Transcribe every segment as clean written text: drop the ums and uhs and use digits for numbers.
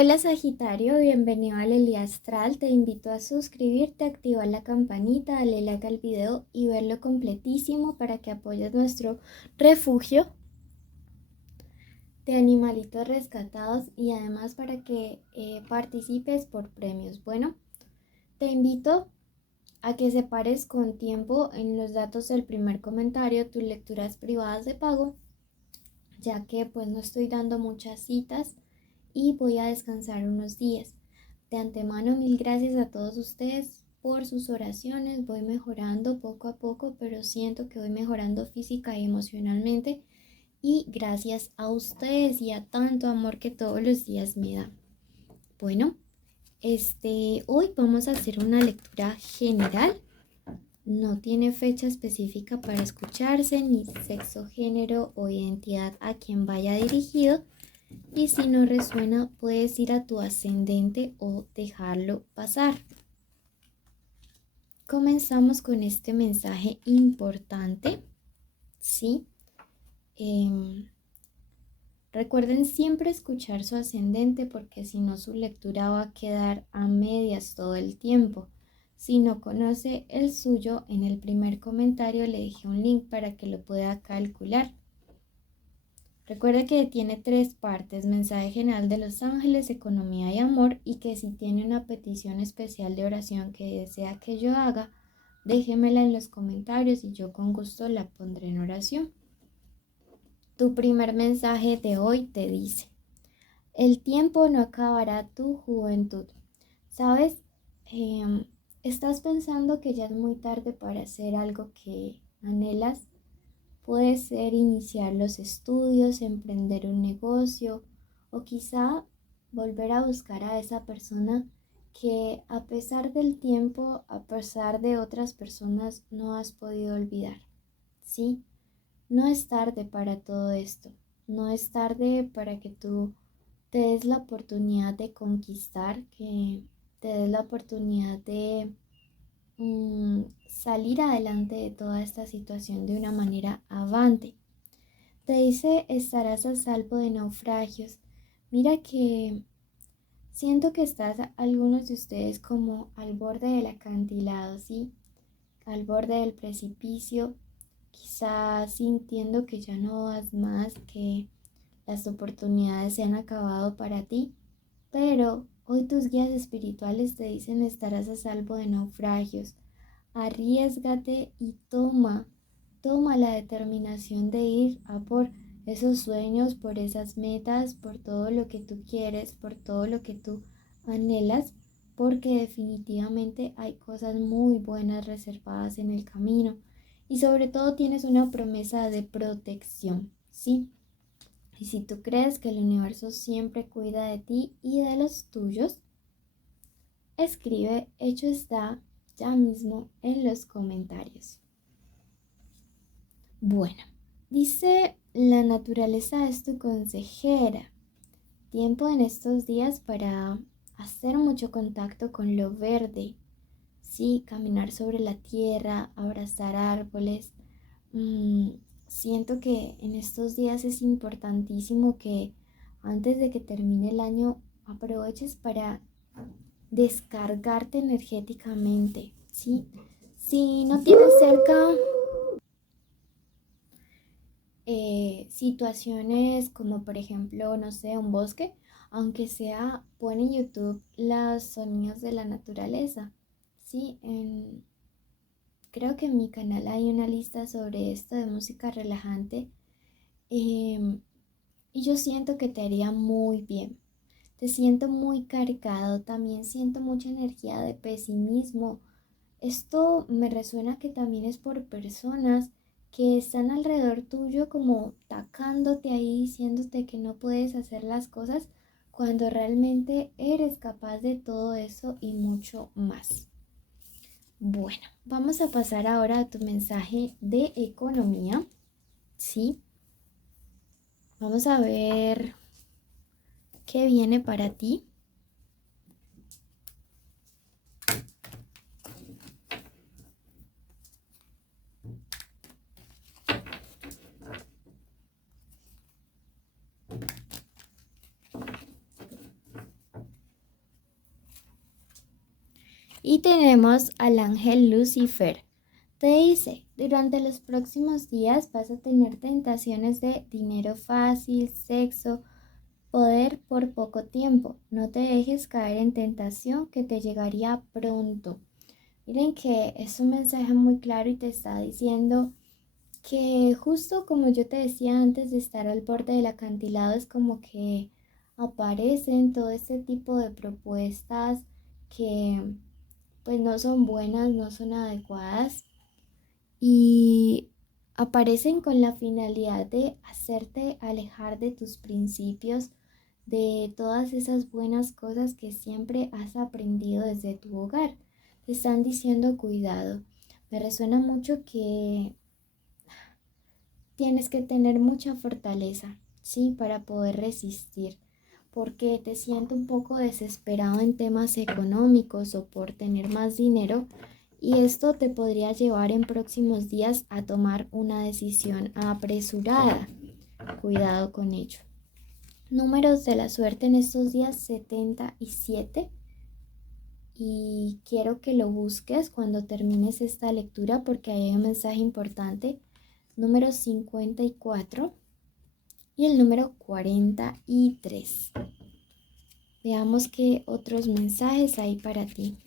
Hola Sagitario, bienvenido al Elía Astral. Te invito a suscribirte, activar la campanita, darle like al video y verlo completísimo para que apoyes nuestro refugio de animalitos rescatados y además para que participes por premios. Bueno, te invito a que separes con tiempo en los datos del primer comentario tus lecturas privadas de pago, ya que pues no estoy dando muchas citas y voy a descansar unos días. De antemano, mil gracias a todos ustedes por sus oraciones. Voy mejorando poco a poco, pero siento que voy mejorando física y emocionalmente. Y gracias a ustedes y a tanto amor que todos los días me dan. Bueno, hoy vamos a hacer una lectura general. No tiene fecha específica para escucharse, ni sexo, género o identidad a quien vaya dirigido. Y si no resuena, puedes ir a tu ascendente o dejarlo pasar. Comenzamos con este mensaje importante, ¿sí? Recuerden siempre escuchar su ascendente porque si no su lectura va a quedar a medias todo el tiempo. Si no conoce el suyo, en el primer comentario le dejé un link para que lo pueda calcular. Recuerde que tiene 3 partes: mensaje general de los ángeles, economía y amor, y que si tiene una petición especial de oración que desea que yo haga, déjemela en los comentarios y yo con gusto la pondré en oración. Tu primer mensaje de hoy te dice: el tiempo no acabará tu juventud. ¿Sabes? Estás pensando que ya es muy tarde para hacer algo que anhelas. Puede ser iniciar los estudios, emprender un negocio o quizá volver a buscar a esa persona que a pesar del tiempo, a pesar de otras personas, no has podido olvidar. ¿Sí? No es tarde para todo esto. No es tarde para que tú te des la oportunidad de conquistar, que te des la oportunidad de salir adelante de toda esta situación de una manera avante. Te dice: estarás a salvo de naufragios. Mira que siento que estás algunos de ustedes como al borde del acantilado, ¿sí? Al borde del precipicio, quizás sintiendo que ya no vas más, que las oportunidades se han acabado para ti, pero hoy tus guías espirituales te dicen: estarás a salvo de naufragios. Arriésgate y toma la determinación de ir a por esos sueños, por esas metas, por todo lo que tú quieres, por todo lo que tú anhelas, porque definitivamente hay cosas muy buenas reservadas en el camino y sobre todo tienes una promesa de protección, ¿sí? Y si tú crees que el universo siempre cuida de ti y de los tuyos, escribe hecho está ya mismo en los comentarios. Bueno, dice: la naturaleza es tu consejera. Tiempo en estos días para hacer mucho contacto con lo verde. Sí, caminar sobre la tierra, abrazar árboles. Siento que en estos días es importantísimo que antes de que termine el año aproveches para descargarte energéticamente, ¿sí? Si no tienes cerca situaciones como por ejemplo, no sé, un bosque, aunque sea, pon en YouTube los sonidos de la naturaleza, ¿sí? Creo que en mi canal hay una lista sobre esto de música relajante, em, y yo siento que te haría muy bien. Te siento muy cargado, también siento mucha energía de pesimismo. Esto me resuena que también es por personas que están alrededor tuyo como tacándote ahí, diciéndote que no puedes hacer las cosas cuando realmente eres capaz de todo eso y mucho más. Bueno, vamos a pasar ahora a tu mensaje de economía, ¿sí? Vamos a ver qué viene para ti. Y tenemos al ángel Lucifer. Te dice, durante los próximos días vas a tener tentaciones de dinero fácil, sexo, poder por poco tiempo. No te dejes caer en tentación que te llegaría pronto. Miren que es un mensaje muy claro y te está diciendo que justo como yo te decía antes de estar al borde del acantilado, es como que aparecen todo este tipo de propuestas que pues no son buenas, no son adecuadas y aparecen con la finalidad de hacerte alejar de tus principios, de todas esas buenas cosas que siempre has aprendido desde tu hogar. Te están diciendo cuidado. Me resuena mucho que tienes que tener mucha fortaleza, ¿sí? Para poder resistir, porque te siento un poco desesperado en temas económicos o por tener más dinero y esto te podría llevar en próximos días a tomar una decisión apresurada. Cuidado con ello. Números de la suerte en estos días 77 y quiero que lo busques cuando termines esta lectura porque hay un mensaje importante. Número 54 y el número 43. Veamos qué otros mensajes hay para ti.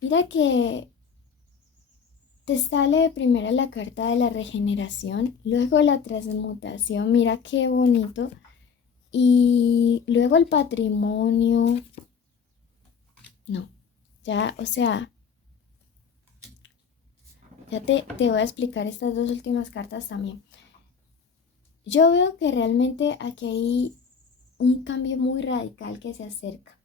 Mira que te sale primero la carta de la regeneración, luego la transmutación, mira qué bonito, y luego el patrimonio. No, ya, o sea, ya te voy a explicar estas dos últimas cartas también. Yo veo que realmente aquí hay un cambio muy radical que se acerca.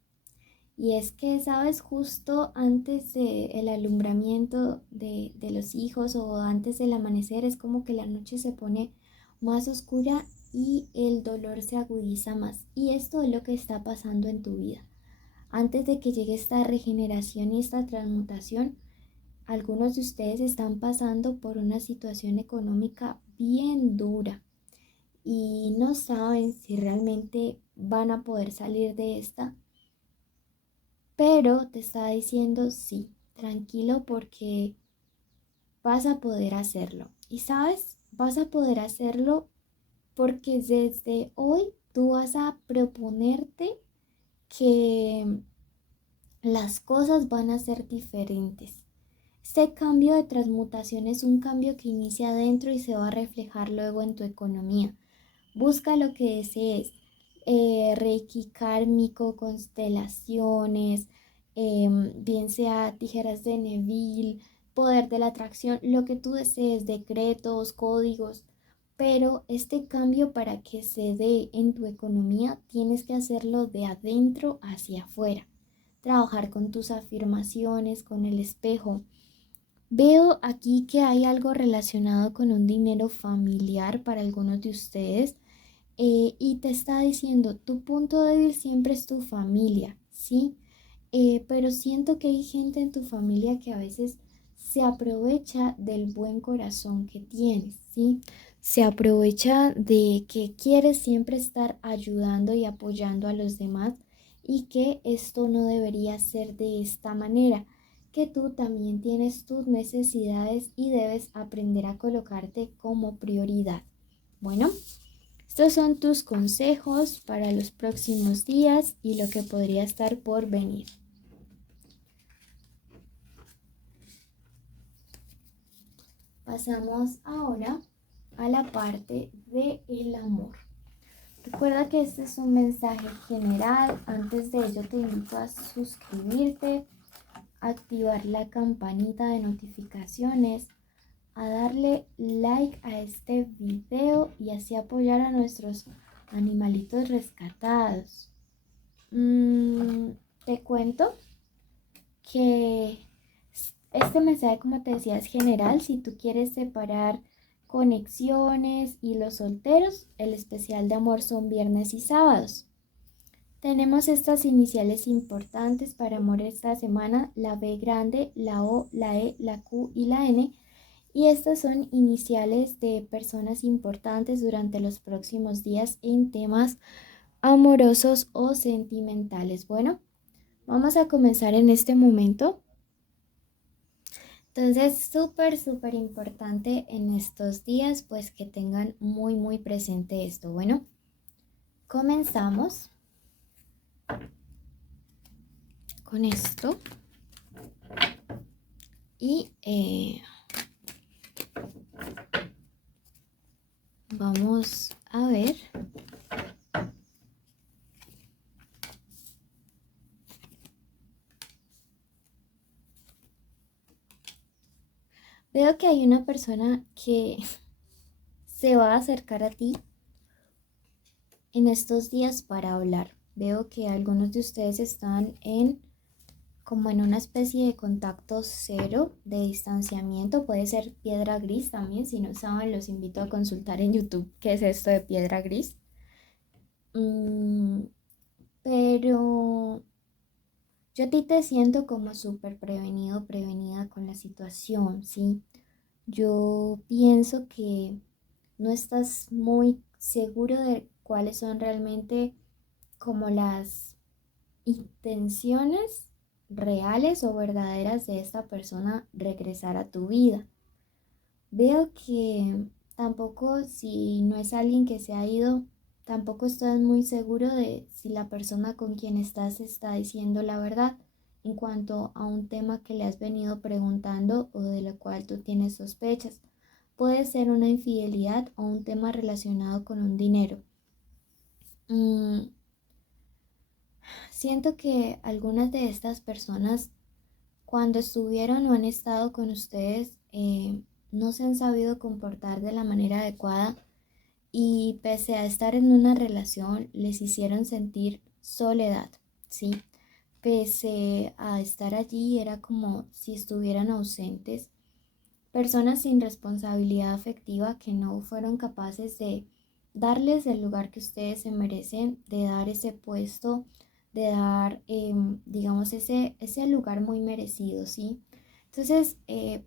Y es que, sabes, justo antes del alumbramiento de los hijos o antes del amanecer es como que la noche se pone más oscura y el dolor se agudiza más. Y esto es lo que está pasando en tu vida. Antes de que llegue esta regeneración y esta transmutación, algunos de ustedes están pasando por una situación económica bien dura y no saben si realmente van a poder salir de esta, pero te está diciendo sí, tranquilo porque vas a poder hacerlo. Y sabes, vas a poder hacerlo porque desde hoy tú vas a proponerte que las cosas van a ser diferentes. Este cambio de transmutación es un cambio que inicia adentro y se va a reflejar luego en tu economía. Busca lo que desees, reiki kármico, constelaciones, bien sea tijeras de Neville, poder de la atracción, lo que tú desees, decretos, códigos. Pero este cambio para que se dé en tu economía tienes que hacerlo de adentro hacia afuera. Trabajar con tus afirmaciones, con el espejo. Veo aquí que hay algo relacionado con un dinero familiar para algunos de ustedes y te está diciendo, tu punto débil siempre es tu familia, ¿sí? Pero siento que hay gente en tu familia que a veces se aprovecha del buen corazón que tienes, ¿sí? Se aprovecha de que quieres siempre estar ayudando y apoyando a los demás y que esto no debería ser de esta manera, que tú también tienes tus necesidades y debes aprender a colocarte como prioridad. Bueno, estos son tus consejos para los próximos días y lo que podría estar por venir. Pasamos ahora a la parte del amor. Recuerda que este es un mensaje general. Antes de ello te invito a suscribirte, activar la campanita de notificaciones, a darle like a este video y así apoyar a nuestros animalitos rescatados. Te cuento que este mensaje, como te decía, es general. Si tú quieres separar conexiones y los solteros, el especial de amor son viernes y sábados. Tenemos estas iniciales importantes para amor esta semana, la B grande, la O, la E, la Q y la N. Y estas son iniciales de personas importantes durante los próximos días en temas amorosos o sentimentales. Bueno, vamos a comenzar en este momento. Entonces, súper importante en estos días, pues que tengan muy presente esto. Bueno, comenzamos con esto y vamos a ver. Veo que hay una persona que se va a acercar a ti en estos días para hablar. Veo que algunos de ustedes están como en una especie de contacto cero, de distanciamiento. Puede ser piedra gris también. Si no saben, los invito a consultar en YouTube qué es esto de piedra gris. Pero yo a ti te siento como súper prevenido, prevenida con la situación, ¿sí? Yo pienso que no estás muy seguro de cuáles son realmente como las intenciones reales o verdaderas de esta persona regresar a tu vida. Veo que tampoco, si no es alguien que se ha ido, tampoco estás muy seguro de si la persona con quien estás está diciendo la verdad en cuanto a un tema que le has venido preguntando o de lo cual tú tienes sospechas. Puede ser una infidelidad o un tema relacionado con un dinero. Siento que algunas de estas personas, cuando estuvieron o han estado con ustedes, no se han sabido comportar de la manera adecuada y pese a estar en una relación, les hicieron sentir soledad, ¿sí? Pese a estar allí, era como si estuvieran ausentes. Personas sin responsabilidad afectiva que no fueron capaces de darles el lugar que ustedes se merecen, de dar ese puesto, de dar, digamos, ese lugar muy merecido, ¿sí? Entonces,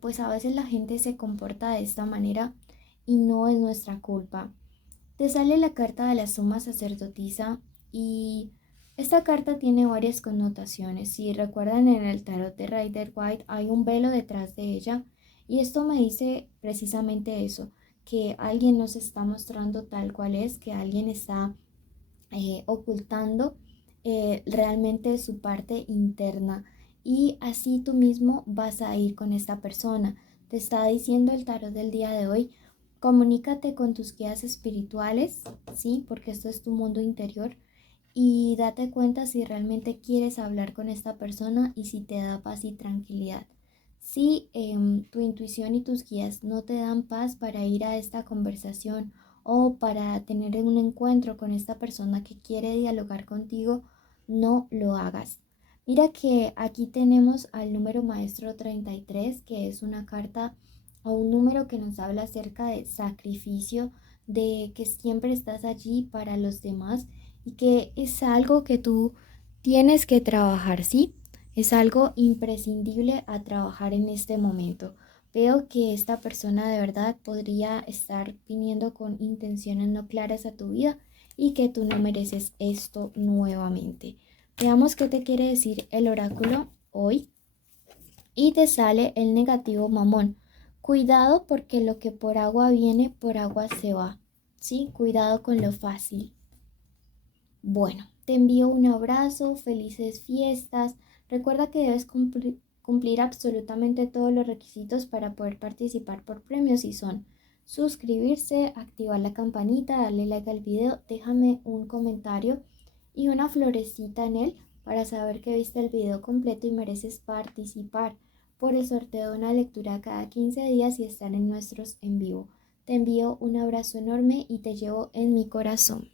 pues a veces la gente se comporta de esta manera y no es nuestra culpa. Te sale la carta de la suma sacerdotisa y esta carta tiene varias connotaciones. Si recuerdan, en el tarot de Rider White hay un velo detrás de ella y esto me dice precisamente eso, que alguien nos está mostrando tal cual es, que alguien está ocultando realmente su parte interna, y así tú mismo vas a ir con esta persona. Te está diciendo el tarot del día de hoy: comunícate con tus guías espirituales, ¿sí? Porque esto es tu mundo interior, y date cuenta si realmente quieres hablar con esta persona y si te da paz y tranquilidad. Si tu intuición y tus guías no te dan paz para ir a esta conversación o para tener un encuentro con esta persona que quiere dialogar contigo, no lo hagas. Mira que aquí tenemos al número maestro 33, que es una carta o un número que nos habla acerca de sacrificio, de que siempre estás allí para los demás y que es algo que tú tienes que trabajar, ¿sí? Es algo imprescindible a trabajar en este momento. Veo que esta persona de verdad podría estar viniendo con intenciones no claras a tu vida y que tú no mereces esto nuevamente. Veamos qué te quiere decir el oráculo hoy. Y te sale el negativo mamón. Cuidado porque lo que por agua viene, por agua se va. ¿Sí? Cuidado con lo fácil. Bueno, te envío un abrazo, felices fiestas. Recuerda que debes cumplir absolutamente todos los requisitos para poder participar por premios, y son suscribirse, activar la campanita, darle like al video, déjame un comentario y una florecita en él para saber que viste el video completo y mereces participar por el sorteo de una lectura cada 15 días y estar en nuestros en vivo. Te envío un abrazo enorme y te llevo en mi corazón.